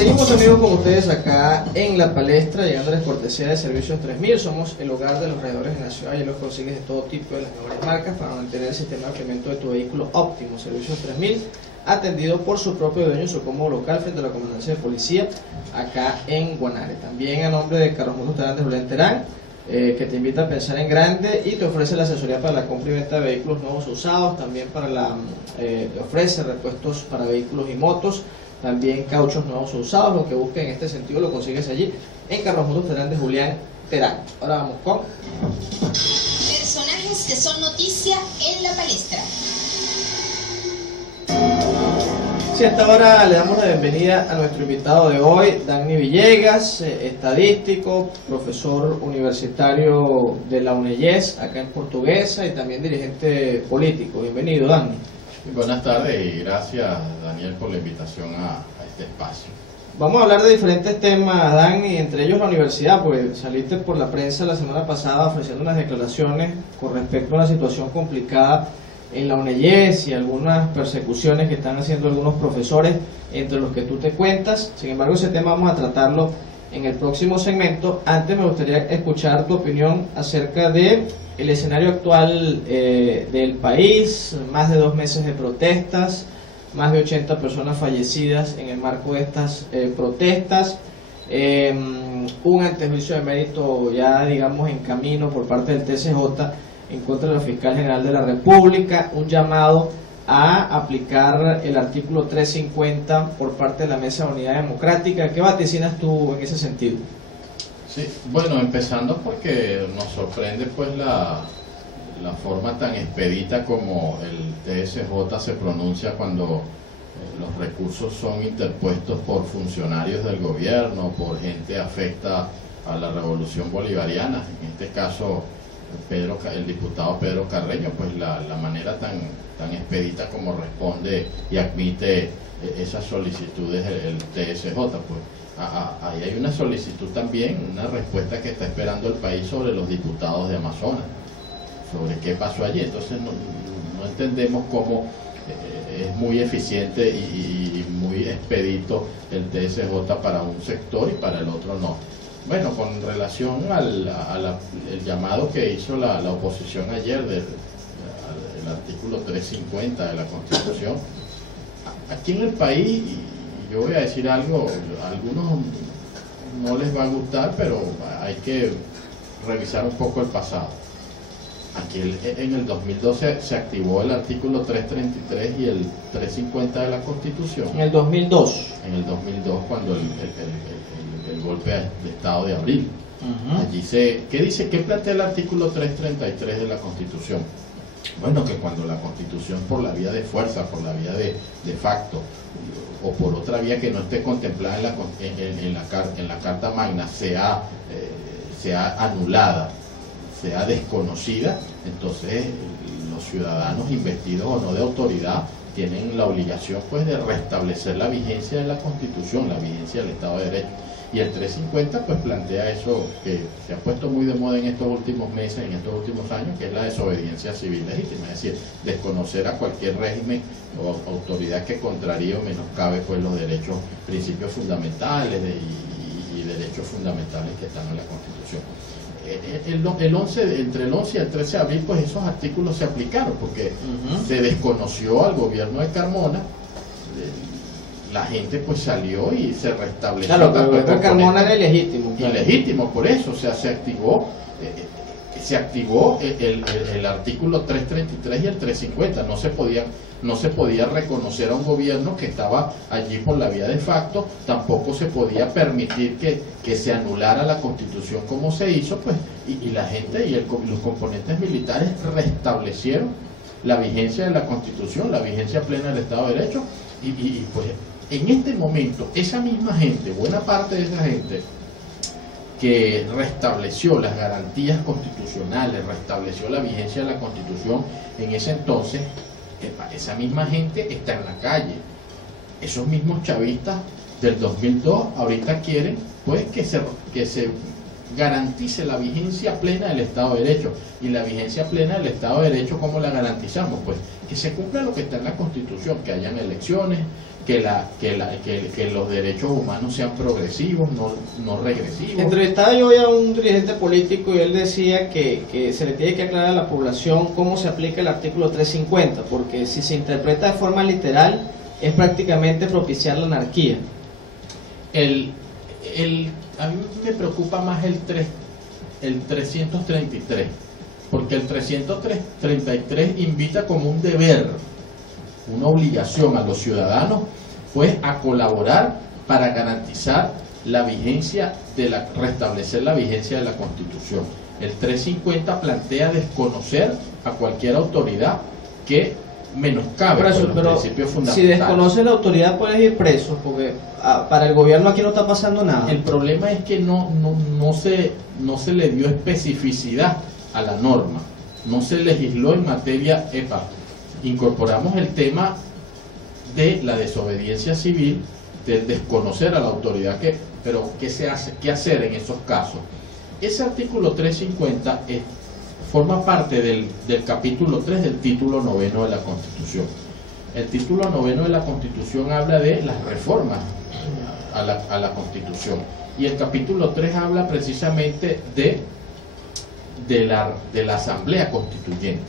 Seguimos amigos con ustedes acá en La Palestra, llegándoles cortesía de Servicios 3000. Somos el hogar de los radiadores en la ciudad y los consigues de todo tipo de las mejores marcas para mantener el sistema de enfriamiento de tu vehículo óptimo. Servicios 3000, atendido por su propio dueño en su cómodo local frente a la comandancia de policía acá en Guanare. También a nombre de Carlos Mundo Terán de Julián Terán, que te invita a pensar en grande y te ofrece la asesoría para la compra y venta de vehículos nuevos o usados. También te ofrece repuestos para vehículos y motos, también cauchos nuevos o usados. Lo que busques en este sentido lo consigues allí en Carlos Mundo Terán de Julián Terán. Ahora vamos con personajes que son noticia en La Palestra. Sí, hasta ahora le damos la bienvenida a nuestro invitado de hoy, Danny Villegas, estadístico, profesor universitario de la UNEYES, acá en Portuguesa, y también dirigente político. Bienvenido, Danny. Buenas tardes y gracias, Daniel, por la invitación a este espacio. Vamos a hablar de diferentes temas, Danny, entre ellos la universidad, pues saliste por la prensa la semana pasada ofreciendo unas declaraciones con respecto a una situación complicada en la UNEYES y algunas persecuciones que están haciendo algunos profesores, entre los que tú te cuentas. Sin embargo, ese tema vamos a tratarlo en el próximo segmento. Antes me gustaría escuchar tu opinión acerca de el escenario actual del país. Más de 2 meses de protestas, más de 80 personas fallecidas en el marco de estas protestas, un antejuicio de mérito ya digamos en camino por parte del TCJ en contra de la Fiscal General de la República, un llamado a aplicar el artículo 350 por parte de la Mesa de Unidad Democrática. ¿Qué vaticinas tú en ese sentido? Sí, bueno, empezando porque nos sorprende pues la forma tan expedita como el TSJ se pronuncia cuando los recursos son interpuestos por funcionarios del gobierno, por gente afecta a la revolución bolivariana, en este caso el diputado Pedro Carreño, pues la manera tan expedita como responde y admite esas solicitudes el TSJ, pues ahí hay una solicitud también, una respuesta que está esperando el país sobre los diputados de Amazonas, sobre qué pasó allí. Entonces no entendemos cómo es muy eficiente y muy expedito el TSJ para un sector y para el otro no. Bueno, con relación al llamado que hizo la oposición ayer del artículo 350 de la Constitución, aquí en el país, y yo voy a decir algo, a algunos no les va a gustar, pero hay que revisar un poco el pasado. Aquí en el 2012 se activó el artículo 333 y el 350 de la Constitución. En el 2002. En el 2002, cuando el golpe de Estado de abril. Allí ¿qué plantea el artículo 333 de la Constitución? Bueno, que cuando la Constitución por la vía de fuerza, por la vía de facto, o por otra vía que no esté contemplada en la Carta Magna, sea anulada, sea desconocida, entonces los ciudadanos investidos o no de autoridad tienen la obligación pues de restablecer la vigencia de la Constitución, la vigencia del Estado de Derecho. Y el 350 pues plantea eso que se ha puesto muy de moda en estos últimos meses, en estos últimos años, que es la desobediencia civil legítima, es decir, desconocer a cualquier régimen o autoridad que contraríe o menoscabe pues los derechos, principios fundamentales y derechos fundamentales que están en la Constitución. Entre el 11 y el 13 de abril pues esos artículos se aplicaron porque se desconoció al gobierno de Carmona. La gente pues salió y se restableció. Claro, pero el gobierno de Carmona era ilegítimo. Claro. Ilegítimo, por eso, o sea, se activó el artículo 333 y el 350. No se podía reconocer a un gobierno que estaba allí por la vía de facto, tampoco se podía permitir que se anulara la Constitución como se hizo, pues, y la gente y los componentes militares restablecieron la vigencia de la Constitución, la vigencia plena del Estado de Derecho, y pues en este momento esa misma gente, buena parte de esa gente que restableció las garantías constitucionales, restableció la vigencia de la Constitución en ese entonces, esa misma gente está en la calle. Esos mismos chavistas del 2002 ahorita quieren pues que se garantice la vigencia plena del Estado de Derecho. Y la vigencia plena del Estado de Derecho, ¿cómo la garantizamos? Pues que se cumpla lo que está en la Constitución, que hayan elecciones, que los derechos humanos sean progresivos, no regresivos. Entrevistaba yo hoy a un dirigente político y él decía que se le tiene que aclarar a la población cómo se aplica el artículo 350, porque si se interpreta de forma literal es prácticamente propiciar la anarquía. A mí me preocupa más el 333, porque el 333 invita como un deber, una obligación a los ciudadanos, pues a colaborar para garantizar la vigencia restablecer la vigencia de la Constitución. El 350 plantea desconocer a cualquier autoridad que menoscabe los principios fundamentales. Si desconoce la autoridad puedes ir preso, porque para el gobierno aquí no está pasando nada. El problema es que no se le dio especificidad a la norma, no se legisló en materia EPA. Incorporamos el tema de la desobediencia civil, del desconocer a la autoridad, pero ¿qué se hace? ¿Qué hacer en esos casos? Ese artículo 350 forma parte del capítulo 3 del título 9 de la Constitución. El título 9 de la Constitución habla de las reformas a la Constitución, y el capítulo 3 habla precisamente de la Asamblea Constituyente.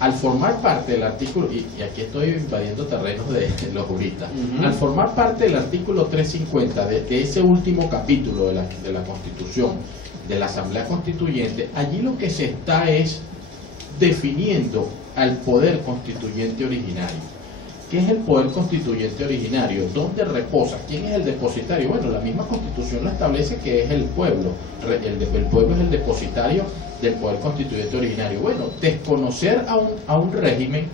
Al formar parte del artículo, y aquí estoy invadiendo terrenos de los juristas, al formar parte del artículo 350 de ese último capítulo de la Constitución, de la Asamblea Constituyente, allí lo que se está es definiendo al poder constituyente originario. ¿Qué es el poder constituyente originario? ¿Dónde reposa? ¿Quién es el depositario? Bueno, la misma Constitución lo establece, que es el pueblo. El pueblo es el depositario del poder constituyente originario. Bueno, desconocer a un régimen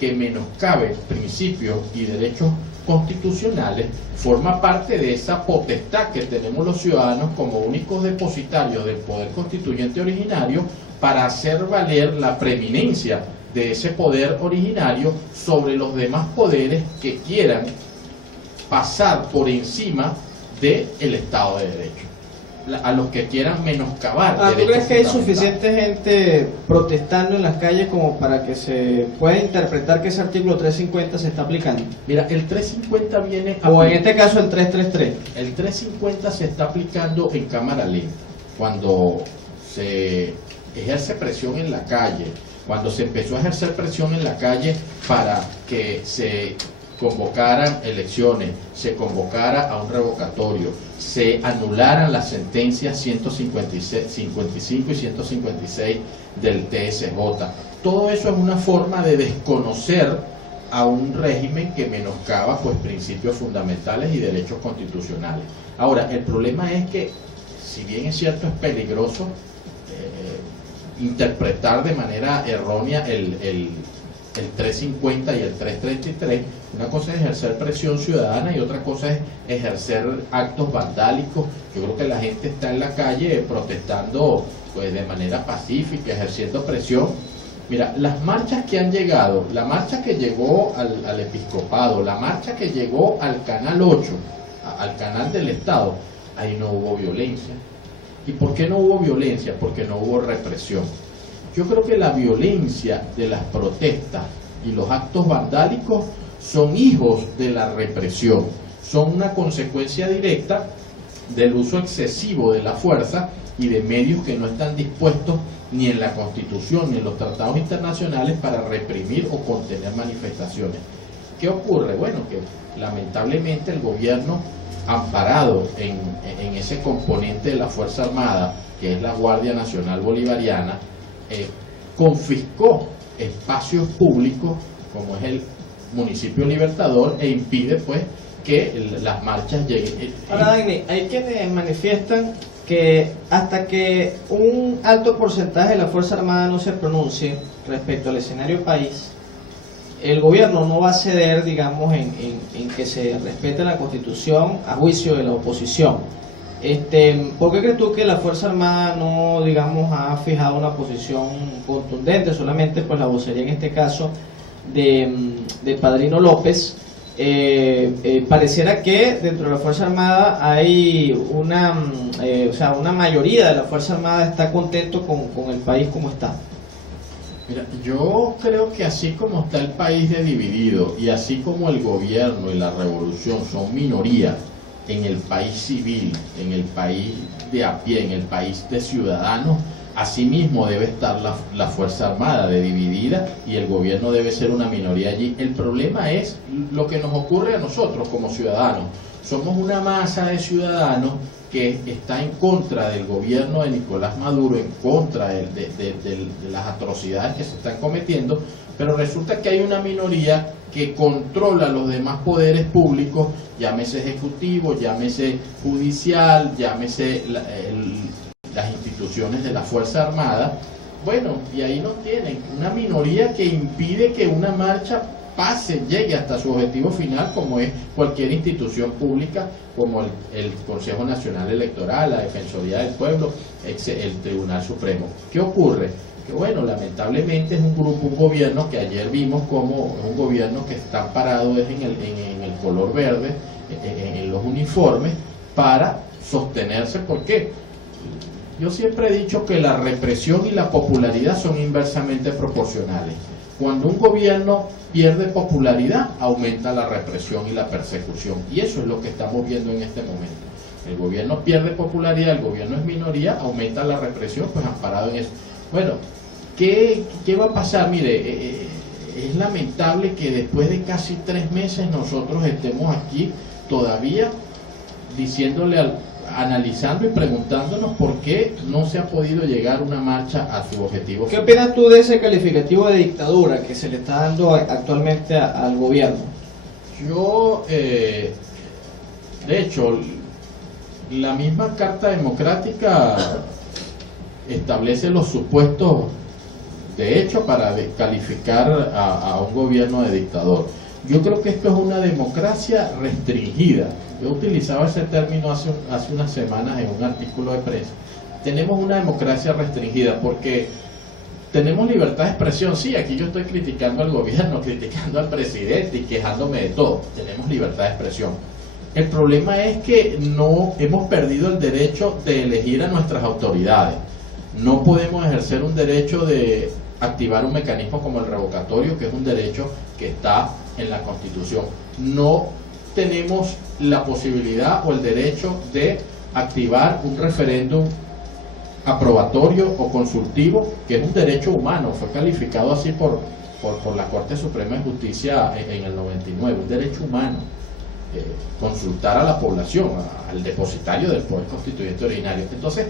que menoscabe principios y derechos constitucionales forma parte de esa potestad que tenemos los ciudadanos como únicos depositarios del poder constituyente originario para hacer valer la preeminencia de ese poder originario sobre los demás poderes que quieran pasar por encima del Estado de Derecho, a los que quieran menoscabar derechos. ¿Tú crees que hay suficiente gente protestando en las calles como para que se pueda interpretar que ese artículo 350 se está aplicando? Mira, el 350 viene... O en este caso el 333. El 350 se está aplicando en cámara lenta, cuando se ejerce presión en la calle, cuando se empezó a ejercer presión en la calle para que se convocaran elecciones, se convocara a un revocatorio, se anularan las sentencias 155 y 156 del TSJ. Todo eso es una forma de desconocer a un régimen que menoscaba pues principios fundamentales y derechos constitucionales. Ahora, el problema es que, si bien es cierto, es peligroso interpretar de manera errónea el 350 y el 333, una cosa es ejercer presión ciudadana y otra cosa es ejercer actos vandálicos. Yo creo que la gente está en la calle protestando pues de manera pacífica, ejerciendo presión. Mira, las marchas que han llegado, la marcha que llegó al episcopado, la marcha que llegó al Canal 8, al canal del Estado, ahí no hubo violencia. ¿Y por qué no hubo violencia? Porque no hubo represión. Yo creo que la violencia de las protestas y los actos vandálicos son hijos de la represión, son una consecuencia directa del uso excesivo de la fuerza y de medios que no están dispuestos ni en la Constitución ni en los tratados internacionales para reprimir o contener manifestaciones. ¿Qué ocurre? Bueno, que lamentablemente el gobierno, amparado en ese componente de la Fuerza Armada, que es la Guardia Nacional Bolivariana, confiscó espacios públicos como es el municipio Libertador e impide pues que las marchas lleguen. Ahora, Dagny, hay quienes manifiestan que hasta que un alto porcentaje de la Fuerza Armada no se pronuncie respecto al escenario país, el gobierno no va a ceder, digamos, en que se respete la Constitución a juicio de la oposición. ¿Por qué crees tú que la Fuerza Armada no, digamos, ha fijado una posición contundente? Solamente pues la vocería en este caso de Padrino López, pareciera que dentro de la Fuerza Armada hay una mayoría de la Fuerza Armada está contento con el país como está. Mira, yo creo que así como está el país de dividido y así como el gobierno y la revolución son minoría en el país civil, en el país de a pie, en el país de ciudadanos, asimismo debe estar la Fuerza Armada de dividida y el gobierno debe ser una minoría allí. El problema es lo que nos ocurre a nosotros como ciudadanos. Somos una masa de ciudadanos que está en contra del gobierno de Nicolás Maduro, en contra de las atrocidades que se están cometiendo, pero resulta que hay una minoría que controla los demás poderes públicos, llámese ejecutivo, llámese judicial, llámese las instituciones de la Fuerza Armada. Bueno, y ahí nos tienen, una minoría que impide que una marcha pase, llegue hasta su objetivo final, como es cualquier institución pública, como el Consejo Nacional Electoral, la Defensoría del Pueblo, el Tribunal Supremo. ¿Qué ocurre? Que bueno, lamentablemente es un gobierno que ayer vimos como es un gobierno que está parado en el color verde, en los uniformes, para sostenerse. ¿Por qué? Yo siempre he dicho que la represión y la popularidad son inversamente proporcionales. Cuando un gobierno pierde popularidad, aumenta la represión y la persecución. Y eso es lo que estamos viendo en este momento. El gobierno pierde popularidad, el gobierno es minoría, aumenta la represión, pues amparado en eso. Bueno, ¿qué va a pasar? Mire, es lamentable que después de casi 3 meses nosotros estemos aquí todavía analizando y preguntándonos por qué no se ha podido llegar una marcha a su objetivo. ¿Qué opinas tú de ese calificativo de dictadura que se le está dando actualmente al gobierno? Yo, de hecho, la misma Carta Democrática establece los supuestos de hecho para calificar a un gobierno de dictador. Yo creo que esto es una democracia restringida. Yo utilizaba ese término hace unas semanas en un artículo de prensa. Tenemos una democracia restringida porque tenemos libertad de expresión. Sí, aquí yo estoy criticando al gobierno, criticando al presidente y quejándome de todo. Tenemos libertad de expresión. El problema es que no hemos perdido el derecho de elegir a nuestras autoridades. No podemos ejercer un derecho de activar un mecanismo como el revocatorio, que es un derecho que está en la Constitución. No tenemos la posibilidad o el derecho de activar un referéndum aprobatorio o consultivo, que es un derecho humano, fue calificado así por la Corte Suprema de Justicia en el 99, un derecho humano. Consultar a la población, al depositario del poder constituyente originario. Entonces,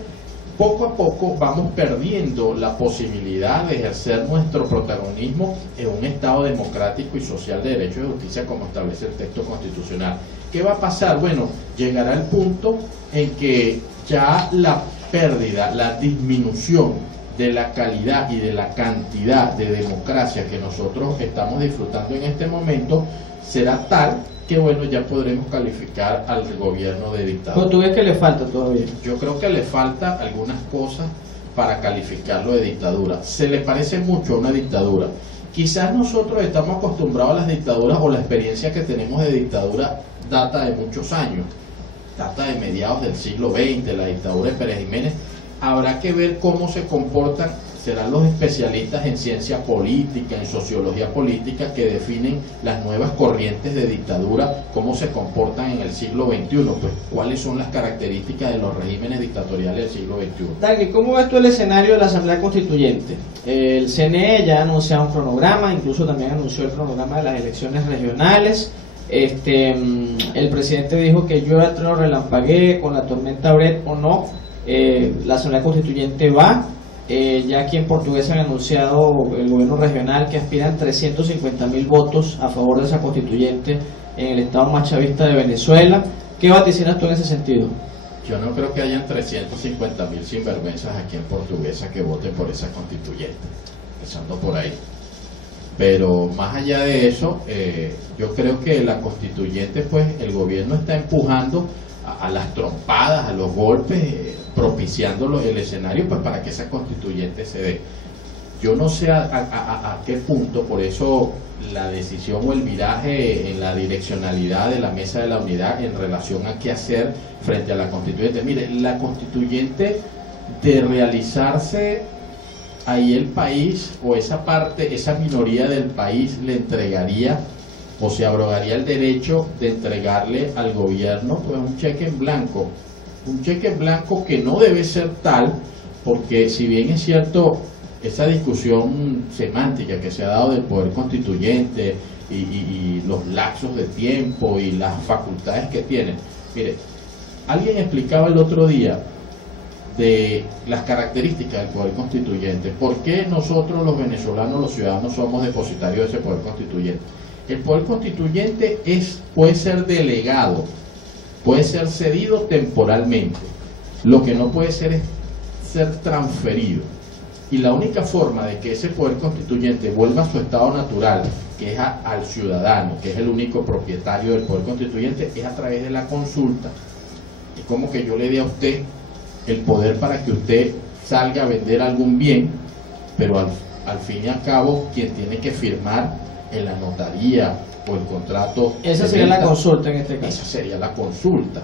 poco a poco vamos perdiendo la posibilidad de ejercer nuestro protagonismo en un Estado democrático y social de derecho y de justicia como establece el texto constitucional. ¿Qué va a pasar? Bueno, llegará el punto en que ya la pérdida, la disminución de la calidad y de la cantidad de democracia que nosotros estamos disfrutando en este momento será tal que bueno, ya podremos calificar al gobierno de dictadura. ¿Pero tú ves que le falta todavía? Yo creo que le falta algunas cosas para calificarlo de dictadura. Se le parece mucho a una dictadura. Quizás nosotros estamos acostumbrados a las dictaduras o la experiencia que tenemos de dictadura data de muchos años, data de mediados del siglo XX, la dictadura de Pérez Jiménez. Habrá que ver cómo se comportan, serán los especialistas en ciencia política, en sociología política, que definen las nuevas corrientes de dictadura, cómo se comportan en el siglo XXI, pues cuáles son las características de los regímenes dictatoriales del siglo XXI. Dani, ¿cómo ves tú el escenario de la Asamblea Constituyente? El CNE ya ha anunciado un cronograma, incluso también anunció el cronograma de las elecciones regionales. El presidente dijo que llueva, trueno, relampaguee, con la tormenta Bret o no, la Asamblea Constituyente va. Ya aquí en Portuguesa han anunciado el gobierno regional que aspiran 350.000 votos a favor de esa constituyente en el estado más chavista de Venezuela. ¿Qué vaticinas tú en ese sentido? Yo no creo que hayan 350.000 sinvergüenzas aquí en Portuguesa que voten por esa constituyente, empezando por ahí. Pero más allá de eso, yo creo que la constituyente, pues el gobierno está empujando a las trompadas, a los golpes, propiciando el escenario pues para que esa constituyente se dé. yo no sé a qué punto, por eso la decisión o el viraje en la direccionalidad de la mesa de la unidad en relación a qué hacer frente a la constituyente. Mire, la constituyente, de realizarse, ahí el país o esa parte, esa minoría del país le entregaría o se abrogaría el derecho de entregarle al gobierno pues un cheque en blanco que no debe ser tal, porque si bien es cierto esa discusión semántica que se ha dado del poder constituyente y los lapsos de tiempo y las facultades que tiene, mire, alguien explicaba el otro día de las características del poder constituyente. ¿Por qué nosotros los venezolanos, los ciudadanos, somos depositarios de ese poder constituyente? El poder constituyente puede ser delegado, puede ser cedido temporalmente. Lo que no puede ser es ser transferido. Y la única forma de que ese poder constituyente vuelva a su estado natural, que es al ciudadano, que es el único propietario del poder constituyente, es a través de la consulta. Es como que yo le dé a usted el poder para que usted salga a vender algún bien, pero al fin y al cabo quien tiene que firmar en la notaría o el contrato, esa sería la consulta en este caso. Esa sería la consulta.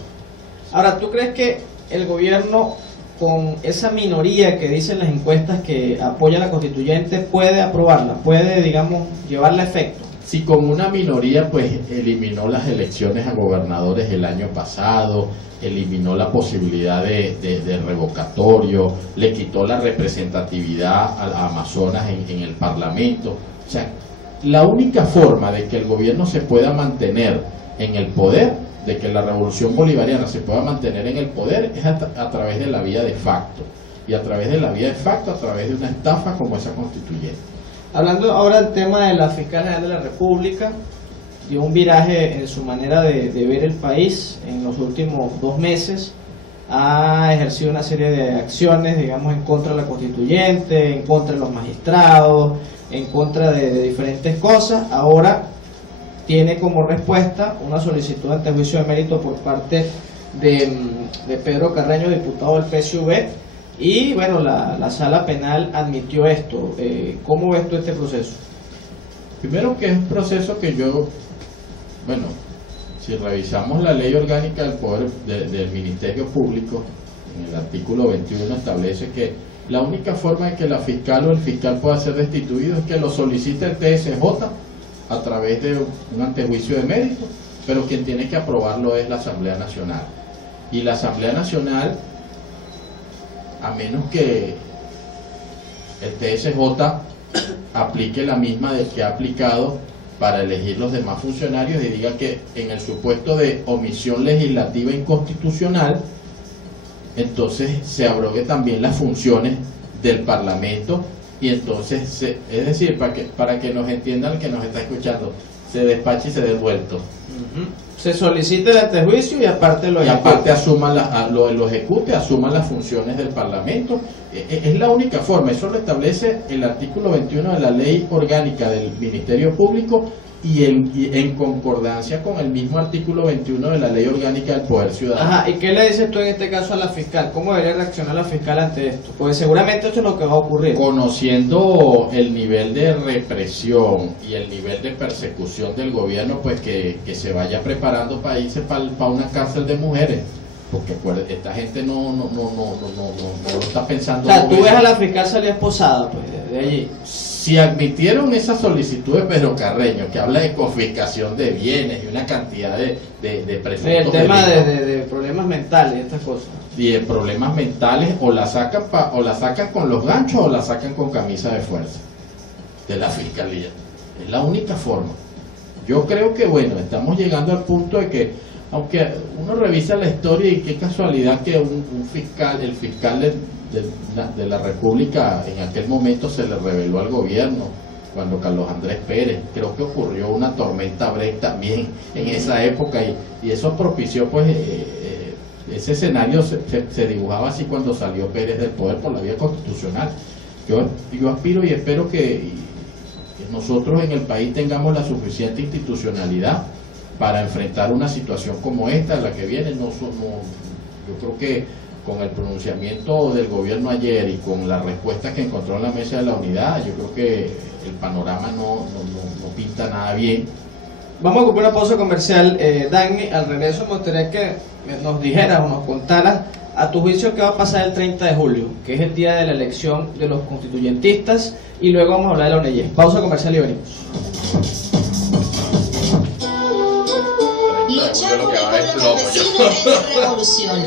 Ahora, ¿tú crees que el gobierno, con esa minoría que dicen las encuestas que apoya la constituyente, puede aprobarla, puede, digamos, llevarla a efecto? Si con una minoría pues eliminó las elecciones a gobernadores el año pasado, eliminó la posibilidad de revocatorio, le quitó la representatividad a Amazonas en el Parlamento. O sea, la única forma de que el gobierno se pueda mantener en el poder, de que la revolución bolivariana se pueda mantener en el poder, es a través de la vía de facto. Y a través de la vía de facto, a través de una estafa como esa constituyente. Hablando ahora del tema de la Fiscal General de la República, dio un viraje en su manera de ver el país en los últimos 2 meses, ha ejercido una serie de acciones, digamos, en contra de la constituyente, en contra de los magistrados, en contra de diferentes cosas. Ahora tiene como respuesta una solicitud ante juicio de mérito por parte de Pedro Carreño, diputado del PSV, y bueno, la sala penal admitió esto. ¿Cómo ves tú este proceso? Primero, que es un proceso que bueno, si revisamos la ley orgánica del poder del Ministerio Público, en el artículo 21 establece que la única forma de que la fiscal o el fiscal pueda ser destituido es que lo solicite el TSJ a través de un antejuicio de mérito, pero quien tiene que aprobarlo es la Asamblea Nacional. Y la Asamblea Nacional, a menos que el TSJ aplique la misma del que ha aplicado para elegir los demás funcionarios y diga que en el supuesto de omisión legislativa inconstitucional, entonces se abrogue también las funciones del Parlamento, y entonces, es decir, para que nos entiendan el que nos está escuchando, se despache y se dé vuelto. Se solicita el antejuicio y aparte lo ejecute. Y aparte lo ejecute, asuman las funciones del Parlamento. Es la única forma, eso lo establece el artículo 21 de la Ley Orgánica del Ministerio Público y en concordancia con el mismo artículo 21 de la Ley Orgánica del Poder Ciudadano. Ajá, ¿y qué le dices tú en este caso a la fiscal? ¿Cómo debería reaccionar la fiscal ante esto? Porque seguramente esto es lo que va a ocurrir. Conociendo el nivel de represión y el nivel de persecución del gobierno, pues que se vaya preparando para irse para una cárcel de mujeres, porque esta gente no lo está pensando. O sea, tú ves a la fiscal salir esposada, pues, de allí. Si admitieron esa solicitud de Pedro Carreño, que habla de confiscación de bienes y una cantidad de presuntos el tema delitos, de problemas mentales y estas cosas. y de problemas mentales, o la sacan con los ganchos o la sacan con camisa de fuerza de la fiscalía. Es la única forma. Yo creo que, bueno, estamos llegando al punto de que, aunque uno revisa la historia, y qué casualidad que el fiscal de la República en aquel momento se le reveló al gobierno cuando Carlos Andrés Pérez, creo que ocurrió una tormenta Brecht también en esa época, y eso propició pues ese escenario se dibujaba así cuando salió Pérez del poder por la vía constitucional. Yo aspiro y espero que nosotros en el país tengamos la suficiente institucionalidad para enfrentar una situación como esta, la que viene. Yo creo que con el pronunciamiento del gobierno ayer y con la respuesta que encontró en la mesa de la unidad, yo creo que el panorama no pinta nada bien. Vamos a ocupar una pausa comercial. Dagny, al regreso me gustaría que nos dijeras o nos contaras a tu juicio qué va a pasar el 30 de julio, que es el día de la elección de los constituyentistas, y luego vamos a hablar de la ONG. Pausa comercial y venimos. Luchar por el pueblo campesino es revolución.